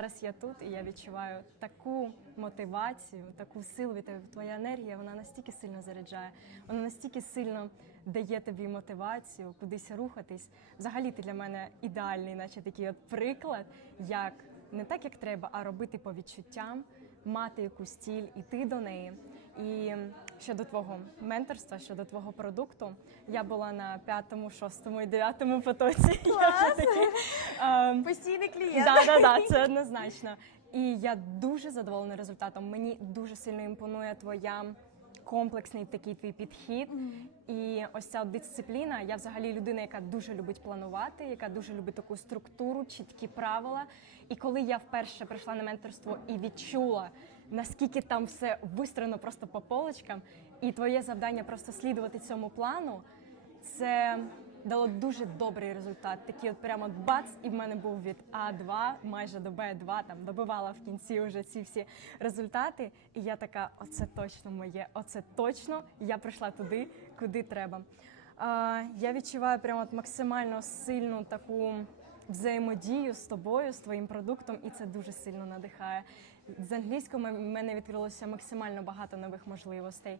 Зараз я тут і я відчуваю таку мотивацію, таку силу від тебе. Твоя енергія вона настільки сильно заряджає, вона настільки сильно дає тобі мотивацію кудись рухатись. Взагалі ти для мене ідеальний, наче такий от приклад, як не так, як треба, а робити по відчуттям, мати якусь ціль, іти до неї. І щодо твого менторства, щодо твого продукту, я була на п'ятому, шостому і дев'ятому потоці. Я вже таки, ем, Постійний клієнт. Да, да, да, це однозначно. І я дуже задоволена результатом. Мені дуже сильно імпонує твоя комплексний такий твій підхід. І ось ця дисципліна. Я взагалі людина, яка дуже любить планувати, яка дуже любить таку структуру, чіткі правила. І коли я вперше прийшла на менторство і відчула, наскільки там все вистроєно просто по полочкам, і твоє завдання просто слідувати цьому плану, це дало дуже добрий результат. Такий от прямо бац, і в мене був від А2 майже до Б2, там добивала в кінці вже ці всі результати. І я така, оце точно моє, оце точно я прийшла туди, куди треба. А, я відчуваю прямо от максимально сильну таку взаємодію з тобою, з твоїм продуктом, і це дуже сильно надихає. З англійською в мене відкрилося максимально багато нових можливостей.